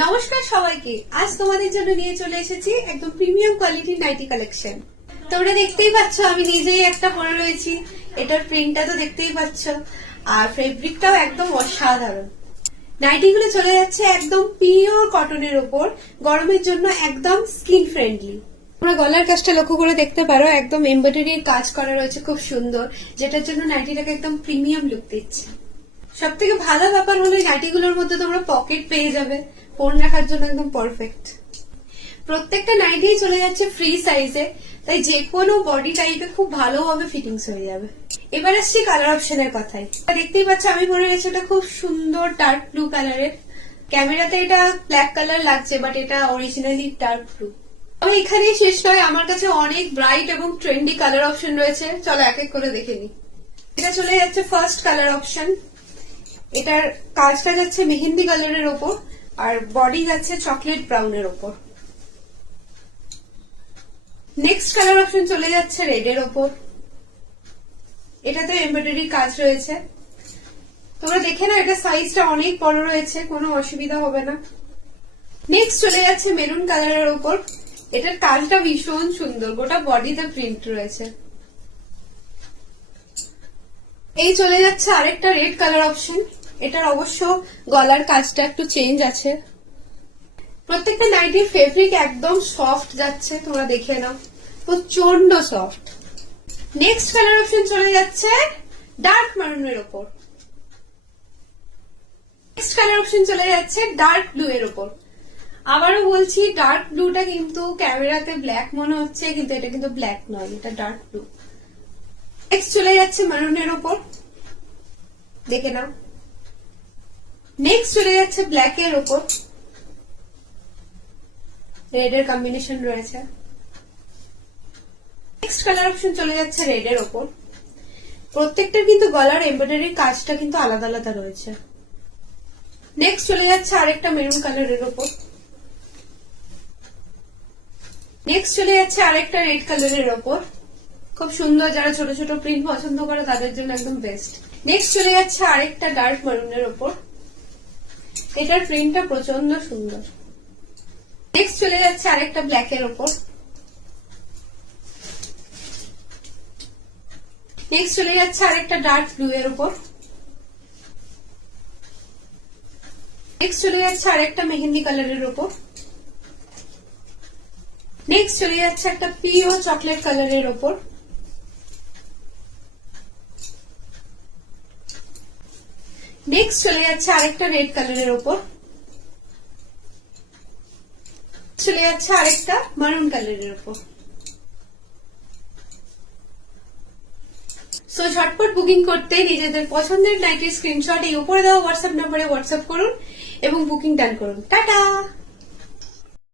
নমস্কার সবাইকে, আজ তোমাদের জন্য নিয়ে চলে এসেছি একদম প্রিমিয়াম কোয়ালিটির নাইটি কালেকশন। তোমরা দেখতেই পাচ্ছ আমি নিজেই একটা পরে রয়েছি। এটার প্রিন্টটা তো দেখতেই পাচ্ছ, আর ফেব্রিকটাও একদম অসাধারণ। নাইটিগুলো চলে যাচ্ছে একদম পিওর কটনের ওপর, গরমের জন্য একদম স্কিন ফ্রেন্ডলি। তোমরা গলার কাজটা লক্ষ্য করে দেখতে পারো, একদম এমব্রয়ডারির কাজ করা রয়েছে খুব সুন্দর, যেটার জন্য নাইটিটাকে একদম প্রিমিয়াম লুক দিচ্ছে। সব থেকে ভালো ব্যাপার হলো নাইটিগুলোর মধ্যে তোমরা পকেট পেয়ে যাবে, ফোন রাখার জন্য একদম পারফেক্ট। প্রত্যেকটা নাইটি চলে যাচ্ছে ফ্রি সাইজে, তাই যে কোনো বডি টাইপে খুব ভালোভাবে ফিটিংস হয়ে যাবে। এবার আসছি কালার অপশনের কথাই। দেখতেই পাচ্ছ আমি পরে রয়েছে এটা খুব সুন্দর ডার্ক ব্লু কালারের। ক্যামেরাতে এটা ব্ল্যাক কালার লাগছে, বাট এটা অরিজিনালি ডার্ক ব্লু। তবে এখানেই শেষ নয়, আমার কাছে অনেক ব্রাইট এবং ট্রেন্ডি কালার অপশন রয়েছে, চলো এক এক করে দেখে নিই। এটা চলে যাচ্ছে ফার্স্ট কালার অপশন। এটার কাজটা যাচ্ছে মেহেন্দি কালারের ওপর, আর বডি যাচ্ছে চকলেট ব্রাউনের ওপর। নেক্সট কালার অপশন চলে যাচ্ছে রেড এর ওপর। এটাতে এমব্রয়ডারি কাজ রয়েছে, তোমরা দেখে না, এটা সাইজটা অনেক বড় রয়েছে, কোনো অসুবিধা হবে না। নেক্সট চলে যাচ্ছে মেরুন কালারের ওপর। এটার কাজটা ভীষণ সুন্দর, গোটা বডিতে প্রিন্ট রয়েছে। এই চলে যাচ্ছে আরেকটা রেড কালার অপশন। এটার অবশ্য গলার কাজটা একটু চেঞ্জ আছে। প্রত্যেকটা নাইটির ফেব্রিক একদম সফট যাচ্ছে, তোমরা দেখে নাও, প্রচন্ড সফট। নেক্সট কালার অপশন চলে যাচ্ছে ডার্ক মারুনের ওপর। নেক্সট কালার অপশন চলে যাচ্ছে ডার্ক ব্লু এর ওপর। আবারও বলছি, ডার্ক ব্লুটা কিন্তু ক্যামেরাতে ব্ল্যাক মনে হচ্ছে, কিন্তু এটা কিন্তু ব্ল্যাক নয়, এটা ডার্ক ব্লু। নেক্সট চলে যাচ্ছে মারুনের ওপর, দেখে নাও। নেক্সট চলে যাচ্ছে ব্ল্যাক এর ওপর, রেড এর কম্বিনেশন রয়েছে। নেক্সট কালার অপশন চলে যাচ্ছে রেড এর ওপর। প্রত্যেকটার কিন্তু গলার এমব্রয়ডারির কাজটা কিন্তু আলাদা আলাদা রয়েছে। নেক্সট চলে যাচ্ছে আরেকটা মেরুন কালারের ওপর। নেক্সট চলে যাচ্ছে আরেকটা রেড কালারের ওপর, খুব সুন্দর, যারা ছোট ছোট প্রিন্ট পছন্দ করে তাদের জন্য একদম বেস্ট। নেক্সট চলে যাচ্ছে আরেকটা ডার্ক মারুনের ওপর। এটার প্রিন্টটা প্রচন্ড সুন্দর। নেক্সট চলে যাচ্ছে আরেকটা ব্ল্যাক এর ওপর। নেক্সট চলে যাচ্ছে আরেকটা ডার্ক ব্লু এর ওপর। নেক্সট চলে যাচ্ছে আরেকটা মেহেন্দি কালারের ওপর। নেক্সট চলে যাচ্ছে একটা পিওর চকলেট কালারের ওপর। নেক্সট চলে যাচ্ছে আরেকটা রেড কালারের ওপর। চলে যাচ্ছে আরেকটা মারুন কালারের ওপর। সো ঝটপট বুকিং করতে নিজেদের পছন্দের নাইটির স্ক্রিনশট এই উপরে দেওয়া হোয়াটসঅ্যাপ নম্বরে হোয়াটসঅ্যাপ করুন এবং বুকিং ডান করুন। টাটা।